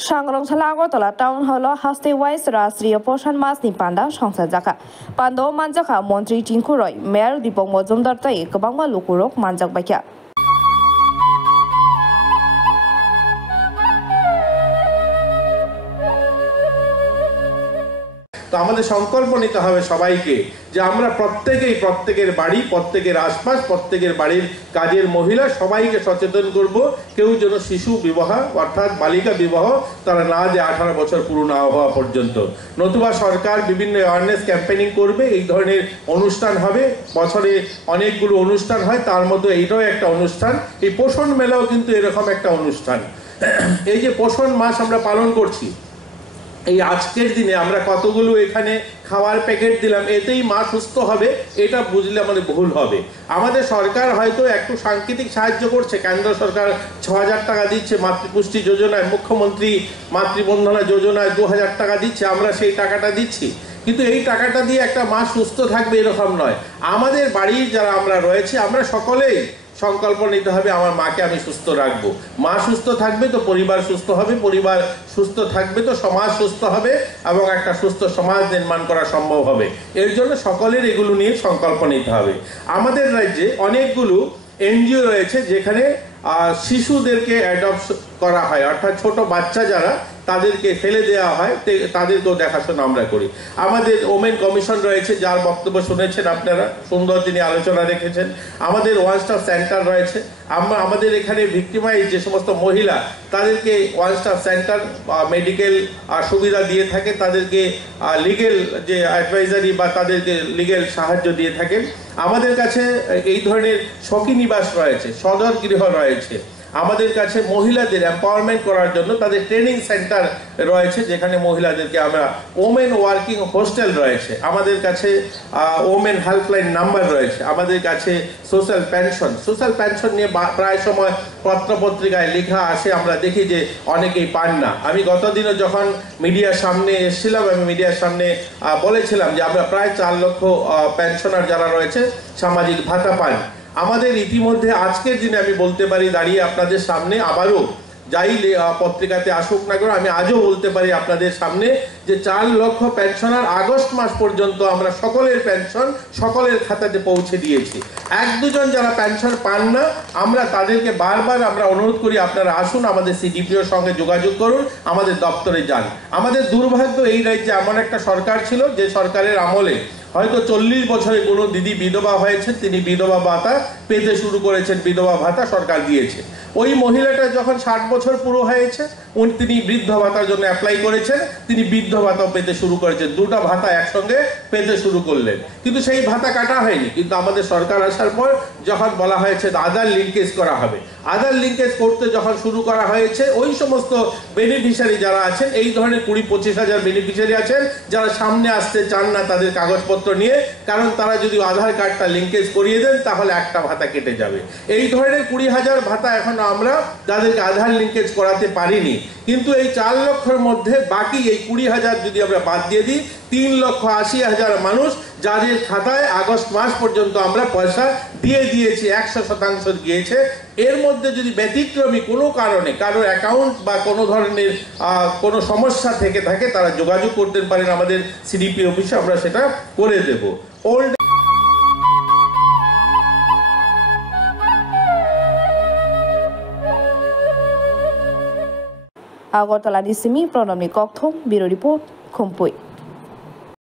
Sangrongchala Agortala Town Hall Haste Wise Rastria Poshan Masni Panda Songsa Jaka Pando Manjaka Montri Jinkuroi Mayor Dipong Mozumdar Tai Kabangwa Lukurok Manjak Bakya তো আমাদের সংকল্প নিতে হবে সবাইকে যে আমরা প্রত্যেকের বাড়ি প্রত্যেকের আশপাশ প্রত্যেকের বাড়ির কাজের মহিলা সবাইকে সচেতন করব কেউ যেন শিশু বিবাহ অর্থাৎ বালিকা বিবাহ তারা না যে 18 বছর পুরো না হওয়া পর্যন্ত নতুবা সরকার বিভিন্ন অ্যাওয়ারনেস ক্যাম্পেইনিং করবে এই ধরনের অনুষ্ঠান হবে বছরে অনেকগুলো অনুষ্ঠান হয় তার মধ্যে এইটাও একটা অনুষ্ঠান এই পোষণ মেলাও কিন্তু এরকম একটা অনুষ্ঠান এই যে পোষণ মাস আমরা পালন করছি এই আজকের দিনে আমরা কতগুলো এখানে খাবার প্যাকেট দিলাম এতেই মা সুস্থ হবে এটা বুঝলে আমাদের ভুল হবে আমাদের সরকার হয়তো একটু সাংকেতিক সাহায্য করছে কেন্দ্র সরকার 6000 টাকা দিচ্ছে মাতৃপুষ্টি যোজনায় মুখ্যমন্ত্রী মাতৃবন্ধনা যোজনায় 2000 টাকা দিচ্ছে আমরা সেই টাকাটা দিচ্ছি কিন্তু এই টাকাটা দিয়ে একটা মা সুস্থ থাকবে এরকম নয় আমাদের বাড়ির যারা আমরা রয়েছে আমরা সকলেই সংকল্প নিতে হবে আমার মাকে আমি সুস্থ রাখবো মা সুস্থ থাকবে তো পরিবার সুস্থ হবে পরিবার সুস্থ থাকবে তো সমাজ সুস্থ হবে এবং একটা সুস্থ সমাজ নির্মাণ করা সম্ভব হবে এর জন্য সকলের এগুলো নিয়ে সংকল্প নিতে হবে আমাদের রাজ্যে অনেকগুলো এনজিও রয়েছে যেখানে শিশুদেরকে অ্যাডপ্ট করা হয় অর্থাৎ ছোট বাচ্চা যারা তাদেরকে ফেলে দেওয়া হয় তাদেরকেও দেখাশোনা আমরা করি আমাদের ওমেন কমিশন রয়েছে যার বক্তব্য শুনেছেন আপনারা সুন্দর তিনি আলোচনা রেখেছেন আমাদের ওয়ান স্টপ সেন্টার রয়েছে আমাদের এখানে ভিক্টিমাইজ যে সমস্ত মহিলা তাদেরকে ওয়ান স্টপ সেন্টার মেডিকেল সুবিধা দিয়ে থাকে তাদেরকে লিগেল যে অ্যাডভাইজারি বা তাদেরকে লিগেল সাহায্য দিয়ে থাকেন আমাদের কাছে এই ধরনের সখী নিবাস রয়েছে সদর গৃহ রয়েছে আমাদের কাছে মহিলাদের এম্পাওয়ারমেন্ট করার জন্য তাদের ট্রেনিং সেন্টার রয়েছে যেখানে মহিলাদেরকে আমরা ওমেন ওয়ার্কিং হোস্টেল রয়েছে আমাদের কাছে ওমেন হেল্পলাইন নাম্বার রয়েছে আমাদের কাছে সোশ্যাল পেনশন নিয়ে প্রায় সময় পত্রপত্রিকায় লেখা আসে আমরা দেখি যে অনেকেই পান না আমি গতদিনও যখন মিডিয়ার সামনে এসেছিলাম আমি মিডিয়ার সামনে বলেছিলাম যে আমরা প্রায় 4 লক্ষ পেনশনার যারা রয়েছে সামাজিক ভাতা পান আমাদের ইতিমধ্যে আজকের দিনে আমি বলতে পারি দাঁড়িয়ে আপনাদের সামনে আবারও যাই পত্রিকাতে আসুক না করে আমি আজও বলতে পারি আপনাদের সামনে যে 4 লক্ষ পেনশনার আগস্ট মাস পর্যন্ত আমরা সকলের পেনশন সকলের খাতাতে পৌঁছে দিয়েছি 1-2 জন যারা পেনশন পান না আমরা তাদেরকে বারবার আমরা অনুরোধ করি আপনারা আসুন আমাদের সিডিপিওর সঙ্গে যোগাযোগ করুন আমাদের দপ্তরে যান আমাদের দুর্ভাগ্য এই রাজ্যে এমন একটা সরকার ছিল যে সরকারের আমলে হয়তো 40 বছরে কোনো দিদি বিধবা হয়েছেন তিনি বিধবা ভাতা পেতে শুরু করেছেন বিধবা ভাতা সরকার দিয়েছে ওই মহিলাটা যখন 60 বছর পুরো হয়েছে তিনি বৃদ্ধ ভাতার জন্য অ্যাপ্লাই করেছেন তিনি বৃদ্ধ ভাতা পেতে শুরু করেছেন দুটো ভাতা একসঙ্গে পেতে শুরু করলেন কিন্তু সেই ভাতা কাটা হয়নি কিন্তু আমাদের সরকার আসার পর যখন বলা হয়েছে আধার লিঙ্কেজ করা হবে আধার লিঙ্কেজ করতে যখন শুরু করা হয়েছে ওই সমস্ত বেনিফিশিয়ারি যারা আছেন এই ধরনের 20-25 হাজার বেনিফিশিয়ারি আছেন যারা সামনে আসতে চান না তাদের কাগজপত্র নিয়ে কারণ তারা যদি আধার কার্ডটা লিঙ্কেজ করিয়ে দেন তাহলে একটা ভাতা কেটে যাবে এই ধরনের 20,000 ভাতা এখন আমরা তাদেরকে আধার লিঙ্কেজ করাতে পারিনি কিন্তু এই 4 লক্ষের মধ্যে বাকি এই 20,000 যদি আমরা বাদ দিয়ে দিই 3,80,000 মানুষ যাদের খাতায় আগস্ট মাস পর্যন্ত আমরা পয়সা দিয়ে দিয়েছি 100% গিয়েছে এর মধ্যে যদি ব্যতিক্রমী কোনো কারণে কারো অ্যাকাউন্ট বা কোনো ধরনের কোনো সমস্যা থেকে থাকে তারা যোগাযোগ করতে পারেন আমাদের সিডিপি অফিসে আমরা সেটা করে দেব old Agortala Disimi Pronami Kokthom Bureau Report Khumpui